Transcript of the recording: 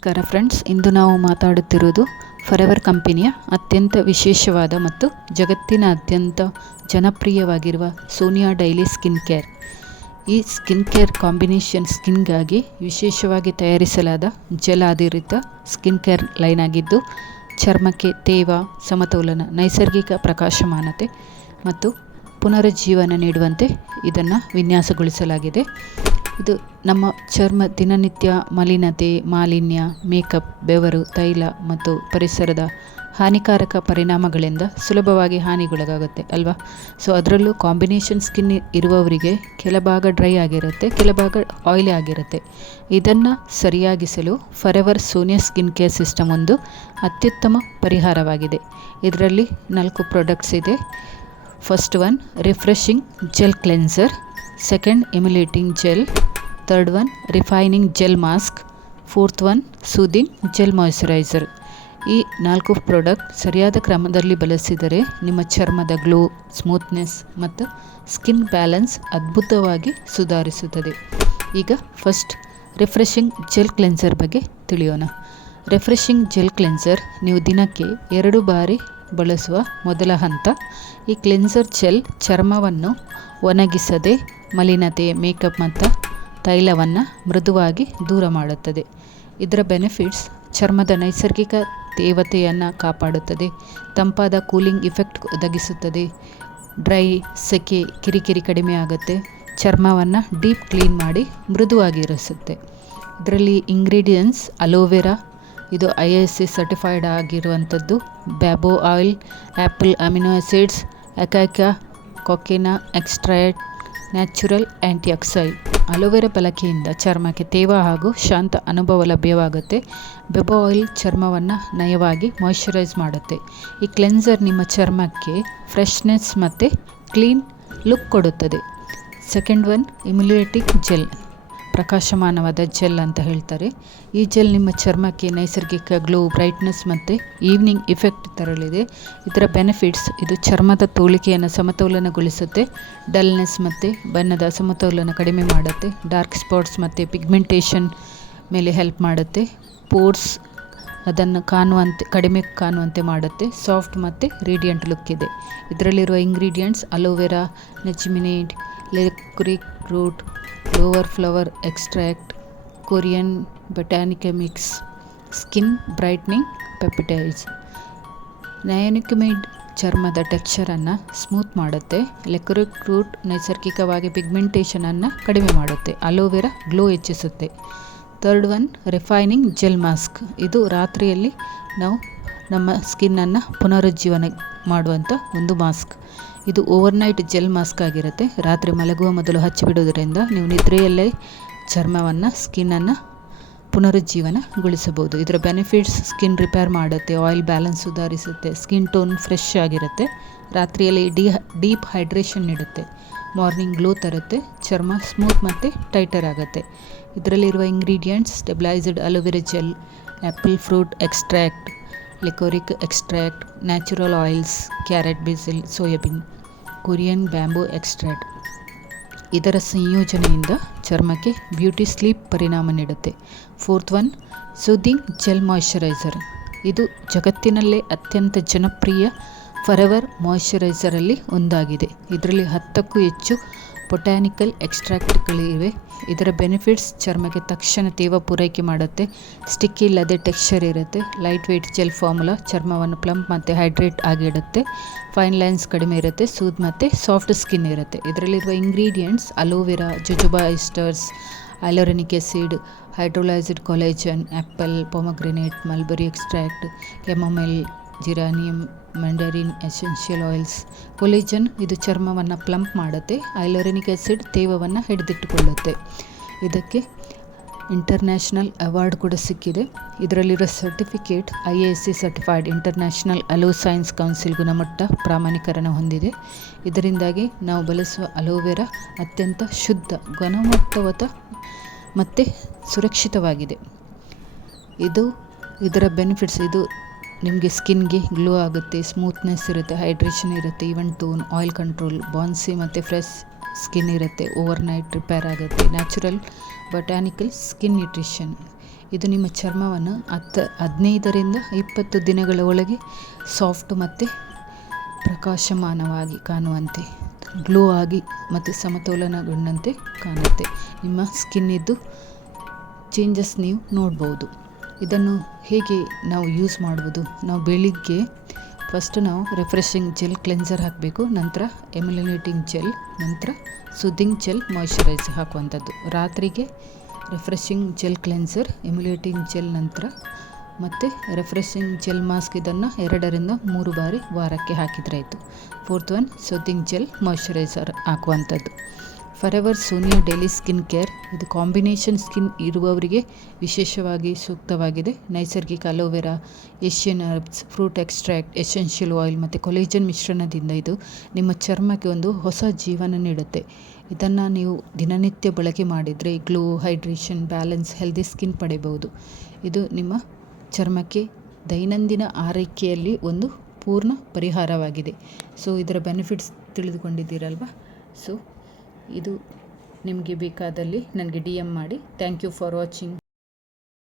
ನಮಸ್ಕಾರ ಫ್ರೆಂಡ್ಸ್, ಇಂದು ನಾವು ಮಾತಾಡುತ್ತಿರುವುದು ಫಾರೆವರ್ ಕಂಪನಿಯ ಅತ್ಯಂತ ವಿಶೇಷವಾದ ಮತ್ತು ಜಗತ್ತಿನಾದ್ಯಂತ ಜನಪ್ರಿಯವಾಗಿರುವ ಸೋನಿಯಾ ಡೈಲಿ ಸ್ಕಿನ್ ಕೇರ್. ಈ ಸ್ಕಿನ್ ಕೇರ್ ಕಾಂಬಿನೇಷನ್ ಸ್ಕಿನ್ಗಾಗಿ ವಿಶೇಷವಾಗಿ ತಯಾರಿಸಲಾದ ಜೆಲ್ ಆಧಾರಿತ ಸ್ಕಿನ್ ಕೇರ್ ಲೈನ್ ಆಗಿದ್ದು, ಚರ್ಮಕ್ಕೆ ತೇವ, ಸಮತೋಲನ, ನೈಸರ್ಗಿಕ ಪ್ರಕಾಶಮಾನತೆ ಮತ್ತು ಪುನರುಜ್ಜೀವನ ನೀಡುವಂತೆ ಇದನ್ನು ವಿನ್ಯಾಸಗೊಳಿಸಲಾಗಿದೆ. ಇದು ನಮ್ಮ ಚರ್ಮ ದಿನನಿತ್ಯ ಮಲಿನತೆ, ಮಾಲಿನ್ಯ, ಮೇಕಪ್, ಬೆವರು, ತೈಲ ಮತ್ತು ಪರಿಸರದ ಹಾನಿಕಾರಕ ಪರಿಣಾಮಗಳಿಂದ ಸುಲಭವಾಗಿ ಹಾನಿಗೊಳಗಾಗುತ್ತೆ ಅಲ್ವಾ. ಅದರಲ್ಲೂ ಕಾಂಬಿನೇಷನ್ ಸ್ಕಿನ್ ಇರುವವರಿಗೆ ಕೆಲಭಾಗ ಡ್ರೈ ಆಗಿರುತ್ತೆ, ಕೆಲಭಾಗ ಆಯಿಲಿ ಆಗಿರುತ್ತೆ. ಇದನ್ನು ಸರಿಯಾಗಿಸಲು forever Sonya skin care system ಒಂದು ಅತ್ಯುತ್ತಮ ಪರಿಹಾರವಾಗಿದೆ. ಇದರಲ್ಲಿ 4 ಪ್ರಾಡಕ್ಟ್ಸ್ ಇದೆ. First one refreshing gel cleanser, second emulating gel, third one refining gel mask, fourth one soothing gel moisturiser. ಈ 4 ಪ್ರಾಡಕ್ಟ್ ಸರಿಯಾದ ಕ್ರಮದಲ್ಲಿ ಬಳಸಿದರೆ ನಿಮ್ಮ ಚರ್ಮದ ಗ್ಲೋ, ಸ್ಮೂತ್ನೆಸ್ ಮತ್ತು ಸ್ಕಿನ್ ಬ್ಯಾಲೆನ್ಸ್ ಅದ್ಭುತವಾಗಿ ಸುಧಾರಿಸುತ್ತದೆ. ಈಗ ಫಸ್ಟ್ ರಿಫ್ರೆಶಿಂಗ್ ಜೆಲ್ ಕ್ಲೆನ್ಸರ್ ಬಗ್ಗೆ ತಿಳಿಯೋಣ. ರಿಫ್ರೆಶಿಂಗ್ ಜೆಲ್ ಕ್ಲೆನ್ಸರ್ ನೀವು ದಿನಕ್ಕೆ 2 ಬಾರಿ ಬಳಸುವ ಮೊದಲ ಹಂತ. ಈ ಕ್ಲೆನ್ಸರ್ ಜೆಲ್ ಚರ್ಮವನ್ನು ಒಣಗಿಸದೆ ಮಲಿನತೆ, ಮೇಕಪ್ ಮತ್ತು ತೈಲವನ್ನು ಮೃದುವಾಗಿ ದೂರ ಮಾಡುತ್ತದೆ. ಇದರ ಬೆನಿಫಿಟ್ಸ್: ಚರ್ಮದ ನೈಸರ್ಗಿಕ ತೇವತೆಯನ್ನು ಕಾಪಾಡುತ್ತದೆ, ತಂಪಾದ ಕೂಲಿಂಗ್ ಇಫೆಕ್ಟ್ ಒದಗಿಸುತ್ತದೆ, ಡ್ರೈ, ಸೆಕೆ, ಕಿರಿಕಿರಿ ಕಡಿಮೆ ಆಗುತ್ತೆ, ಚರ್ಮವನ್ನು ಡೀಪ್ ಕ್ಲೀನ್ ಮಾಡಿ ಮೃದುವಾಗಿರಿಸುತ್ತೆ. ಇದರಲ್ಲಿ ಇಂಗ್ರೀಡಿಯೆಂಟ್ಸ್: ಅಲೋವೆರಾ, ಇದು IASC ಸರ್ಟಿಫೈಡ್ ಆಗಿರುವಂಥದ್ದು, ಬ್ಯಾಬೋ oil, apple amino acids, acacia concinna extract, natural antioxide. Aloe vera ಬಳಕೆಯಿಂದ ಚರ್ಮಕ್ಕೆ ತೇವ ಹಾಗೂ ಶಾಂತ ಅನುಭವ ಲಭ್ಯವಾಗುತ್ತೆ. ಬೆಬೋ ಆಯಿಲ್ ಚರ್ಮವನ್ನು ನಯವಾಗಿ ಮಾಯಿಶ್ಚರೈಸ್ ಮಾಡುತ್ತೆ. ಈ ಕ್ಲೆನ್ಸರ್ ನಿಮ್ಮ ಚರ್ಮಕ್ಕೆ ಫ್ರೆಶ್ನೆಸ್ ಮತ್ತು ಕ್ಲೀನ್ ಲುಕ್ ಕೊಡುತ್ತದೆ. ಸೆಕೆಂಡ್ ಒನ್ ಎಮ್ಯುಲೇಟಿಂಗ್ ಜೆಲ್, ಪ್ರಕಾಶಮಾನವಾದ ಜೆಲ್ ಅಂತ ಹೇಳ್ತಾರೆ. ಈ ಜೆಲ್ ನಿಮ್ಮ ಚರ್ಮಕ್ಕೆ ನೈಸರ್ಗಿಕ ಗ್ಲೋ, ಬ್ರೈಟ್ನೆಸ್ ಮತ್ತು ಈವ್ನಿಂಗ್ ಇಫೆಕ್ಟ್ ತರಲಿದೆ. ಇದರ ಬೆನಿಫಿಟ್ಸ್: ಇದು ಚರ್ಮದ ತೋಳಿಕೆಯನ್ನು ಸಮತೋಲನಗೊಳಿಸುತ್ತೆ, ಡಲ್ನೆಸ್ ಮತ್ತು ಬಣ್ಣದ ಅಸಮತೋಲನ ಕಡಿಮೆ ಮಾಡುತ್ತೆ, ಡಾರ್ಕ್ ಸ್ಪಾಟ್ಸ್ ಮತ್ತು ಪಿಗ್ಮೆಂಟೇಷನ್ ಮೇಲೆ ಹೆಲ್ಪ್ ಮಾಡುತ್ತೆ, ಪೋರ್ಸ್ ಅದನ್ನು ಕಡಿಮೆ ಕಾಣುವಂತೆ ಮಾಡುತ್ತೆ, ಸಾಫ್ಟ್ ಮತ್ತು ರೇಡಿಯಂಟ್ ಲುಕ್ ಇದೆ. ಇದರಲ್ಲಿರುವ ಇಂಗ್ರೀಡಿಯೆಂಟ್ಸ್: ಅಲೋವೆರಾ, ನೆಚಿಮಿನೇಟ್, liquorice root, lower flower extract, Korean botanica mix, skin brightening peptides. Niacinamide ಚರ್ಮದ ಟೆಕ್ಸ್ಚರನ್ನು ಸ್ಮೂತ್ ಮಾಡುತ್ತೆ, ಲಿಕ್ರಿಕ್ ರೂಟ್ ನೈಸರ್ಗಿಕವಾಗಿ ಪಿಗ್ಮೆಂಟೇಷನನ್ನು ಕಡಿಮೆ ಮಾಡುತ್ತೆ, ಅಲೋವೆರಾ ಗ್ಲೋ ಹೆಚ್ಚಿಸುತ್ತೆ. Third one refining gel mask, ಇದು ರಾತ್ರಿಯಲ್ಲಿ ನಾವು ನಮ್ಮ ಸ್ಕಿನ್ನನ್ನು ಪುನರುಜ್ಜೀವನ ಮಾಡುವಂಥ ಒಂದು ಮಾಸ್ಕ್. ಇದು ಓವರ್ನೈಟ್ ಜೆಲ್ ಮಾಸ್ಕ್ ಆಗಿರುತ್ತೆ. ರಾತ್ರಿ ಮಲಗುವ ಮೊದಲು ಹಚ್ಚಿಬಿಡೋದ್ರಿಂದ ನೀವು ನಿದ್ರೆಯಲ್ಲೇ ಚರ್ಮವನ್ನು, ಸ್ಕಿನ್ನನ್ನು ಪುನರುಜ್ಜೀವನಗೊಳಿಸಬಹುದು. ಇದರ ಬೆನಿಫಿಟ್ಸ್: ಸ್ಕಿನ್ ರಿಪೇರ್ ಮಾಡುತ್ತೆ, ಆಯಿಲ್ ಬ್ಯಾಲೆನ್ಸ್ ಸುಧಾರಿಸುತ್ತೆ, ಸ್ಕಿನ್ ಟೋನ್ ಫ್ರೆಶ್ ಆಗಿರುತ್ತೆ, ರಾತ್ರಿಯಲ್ಲಿ ಡೀಪ್ ಹೈಡ್ರೇಷನ್ ನೀಡುತ್ತೆ, ಮಾರ್ನಿಂಗ್ ಗ್ಲೋ ತರುತ್ತೆ, ಚರ್ಮ ಸ್ಮೂತ್ ಮತ್ತು ಟೈಟರ್ ಆಗುತ್ತೆ. ಇದರಲ್ಲಿರುವ ingredients: stabilised aloe vera gel, apple fruit extract, liquorice extract, natural oils, carrot, basil, soybean, Korean bamboo extract. ಇದರ ಸಂಯೋಜನೆಯಿಂದ ಚರ್ಮಕ್ಕೆ ಬ್ಯೂಟಿ ಸ್ಲೀಪ್ ಪರಿಣಾಮ ನೀಡುತ್ತೆ. Fourth one soothing gel moisturiser, ಇದು ಜಗತ್ತಿನಲ್ಲೇ ಅತ್ಯಂತ ಜನಪ್ರಿಯ ಫಾರೆವರ್ ಮಾಯಿಶ್ಚರೈಸರಲ್ಲಿ ಒಂದಾಗಿದೆ. ಇದರಲ್ಲಿ 10ಕ್ಕೂ ಹೆಚ್ಚು ಬೊಟಾನಿಕಲ್ ಎಕ್ಸ್ಟ್ರಾಕ್ಟ್ಗಳಿವೆ. ಇದರ ಬೆನಿಫಿಟ್ಸ್: ಚರ್ಮಕ್ಕೆ ತಕ್ಷಣ ತೇವ ಪೂರೈಕೆ ಮಾಡುತ್ತೆ, ಸ್ಟಿಕ್ಕಿ ಇಲ್ಲದೆ ಟೆಕ್ಸ್ಚರ್ ಇರುತ್ತೆ, ಲೈಟ್ ವೆಯ್ಟ್ ಜೆಲ್ ಫಾರ್ಮುಲಾ ಚರ್ಮವನ್ನು ಪ್ಲಂಪ್ ಮತ್ತು ಹೈಡ್ರೇಟ್ ಆಗಿಡುತ್ತೆ, ಫೈನ್ ಲೈನ್ಸ್ ಕಡಿಮೆ ಇರುತ್ತೆ, ಸೂದ್ ಮತ್ತು ಸಾಫ್ಟ್ ಸ್ಕಿನ್ ಇರುತ್ತೆ. ಇದರಲ್ಲಿರುವ ingredients: aloe vera, jojoba esters, hyaluronic acid, hydrolysed collagen, apple, pomegranate, mulberry extract, chamomile, geranium, mandarin essential oils. Collagen ಇದು ಚರ್ಮವನ್ನು ಪ್ಲಂಪ್ ಮಾಡುತ್ತೆ, ಹೈಲುರಾನಿಕ್ ಆಸಿಡ್ ತೇವವನ್ನು ಹಿಡಿದಿಟ್ಟುಕೊಳ್ಳುತ್ತೆ. ಇದಕ್ಕೆ ಇಂಟರ್ನ್ಯಾಷನಲ್ ಅವಾರ್ಡ್ ಕೂಡ ಸಿಕ್ಕಿದೆ. ಇದರಲ್ಲಿರೋ certificate IASC certified, international aloe science council ಗುಣಮಟ್ಟ ಪ್ರಾಮಾಣೀಕರಣ ಹೊಂದಿದೆ. ಇದರಿಂದಾಗಿ ನಾವು ಬಳಸುವ ಅಲೋವೆರಾ ಅತ್ಯಂತ ಶುದ್ಧ, ಗುಣಮಟ್ಟವಾದ ಮತ್ತು ಸುರಕ್ಷಿತವಾಗಿದೆ. ಇದರ ಬೆನಿಫಿಟ್ಸ್: ಇದು ನಿಮಗೆ ಸ್ಕಿನ್ಗೆ ಗ್ಲೋ ಆಗುತ್ತೆ, ಸ್ಮೂತ್ನೆಸ್ ಇರುತ್ತೆ, ಹೈಡ್ರೇಷನ್ ಇರುತ್ತೆ, ಈವನ್ ಟೋನ್, ಆಯಿಲ್ ಕಂಟ್ರೋಲ್, ಬಾನ್ಸಿ ಮತ್ತು ಫ್ರೆಶ್ ಸ್ಕಿನ್ ಇರುತ್ತೆ, ಓವರ್ನೈಟ್ ರಿಪೇರ್ ಆಗುತ್ತೆ, ನ್ಯಾಚುರಲ್ ಬೊಟಾನಿಕಲ್ ಸ್ಕಿನ್ ನ್ಯೂಟ್ರಿಷನ್. ಇದು ನಿಮ್ಮ ಚರ್ಮವನ್ನು 15ರಿಂದ 20 ದಿನಗಳ ಒಳಗೆ ಸಾಫ್ಟ್ ಮತ್ತು ಪ್ರಕಾಶಮಾನವಾಗಿ ಕಾಣುವಂತೆ, ಗ್ಲೋ ಆಗಿ ಮತ್ತು ಸಮತೋಲನಗೊಂಡಂತೆ ಕಾಣುತ್ತೆ. ನಿಮ್ಮ ಸ್ಕಿನ್ನಿದ್ದು ಚೇಂಜಸ್ ನೀವು ನೋಡ್ಬೋದು. ಇದನ್ನು ಹೇಗೆ ನಾವು ಯೂಸ್ ಮಾಡ್ಬೋದು? ನಾವು ಬೆಳಿಗ್ಗೆ ಫಸ್ಟ್ ನಾವು ರಿಫ್ರೆಶಿಂಗ್ ಜೆಲ್ ಕ್ಲೆನ್ಸರ್ ಹಾಕಬೇಕು, ನಂತರ ಎಮ್ಯುಲೇಟಿಂಗ್ ಜೆಲ್, ನಂತರ ಸುದಿಂಗ್ ಜೆಲ್ ಮಾಯಿಶ್ಚರೈಸರ್ ಹಾಕುವಂಥದ್ದು. ರಾತ್ರಿಗೆ ರಿಫ್ರೆಶಿಂಗ್ ಜೆಲ್ ಕ್ಲೆನ್ಸರ್, ಎಮ್ಯುಲೇಟಿಂಗ್ ಜೆಲ್ ನಂತರ ಮತ್ತು ರಿಫ್ರೆಶಿಂಗ್ ಜೆಲ್ ಮಾಸ್ಕ್. ಇದನ್ನು 2ರಿಂದ 3 ಬಾರಿ ವಾರಕ್ಕೆ ಹಾಕಿದರೆ ಆಯಿತು. 4th ಒನ್ ಸುದಿಂಗ್ ಜೆಲ್ ಮಾಯಿಶ್ಚರೈಸರ್ ಹಾಕುವಂಥದ್ದು. Forever Sonia daily skin care ಇದು ಕಾಂಬಿನೇಷನ್ ಸ್ಕಿನ್ ಇರುವವರಿಗೆ ವಿಶೇಷವಾಗಿ ಸೂಕ್ತವಾಗಿದೆ. ನೈಸರ್ಗಿಕ aloe vera, Asian herbs, fruit extract, essential oil ಮತ್ತು ಕೊಲೇಜನ್ ಮಿಶ್ರಣದಿಂದ ಇದು ನಿಮ್ಮ ಚರ್ಮಕ್ಕೆ ಒಂದು ಹೊಸ ಜೀವನ ನೀಡುತ್ತೆ. ಇದನ್ನು ನೀವು ದಿನನಿತ್ಯ ಬಳಕೆ ಮಾಡಿದರೆ glow, hydration, balance, healthy skin ಪಡೆಯಬಹುದು. ಇದು ನಿಮ್ಮ ಚರ್ಮಕ್ಕೆ ದೈನಂದಿನ ಆರೈಕೆಯಲ್ಲಿ ಒಂದು ಪೂರ್ಣ ಪರಿಹಾರವಾಗಿದೆ. ಸೊ ಇದರ ಬೆನಿಫಿಟ್ಸ್ ತಿಳಿದುಕೊಂಡಿದ್ದೀರಲ್ವ? ಸೊ ಇದು ನಿಮಗೆ ಬೇಕಾದಲ್ಲಿ ನನಗೆ DM ಮಾಡಿ. Thank you for watching.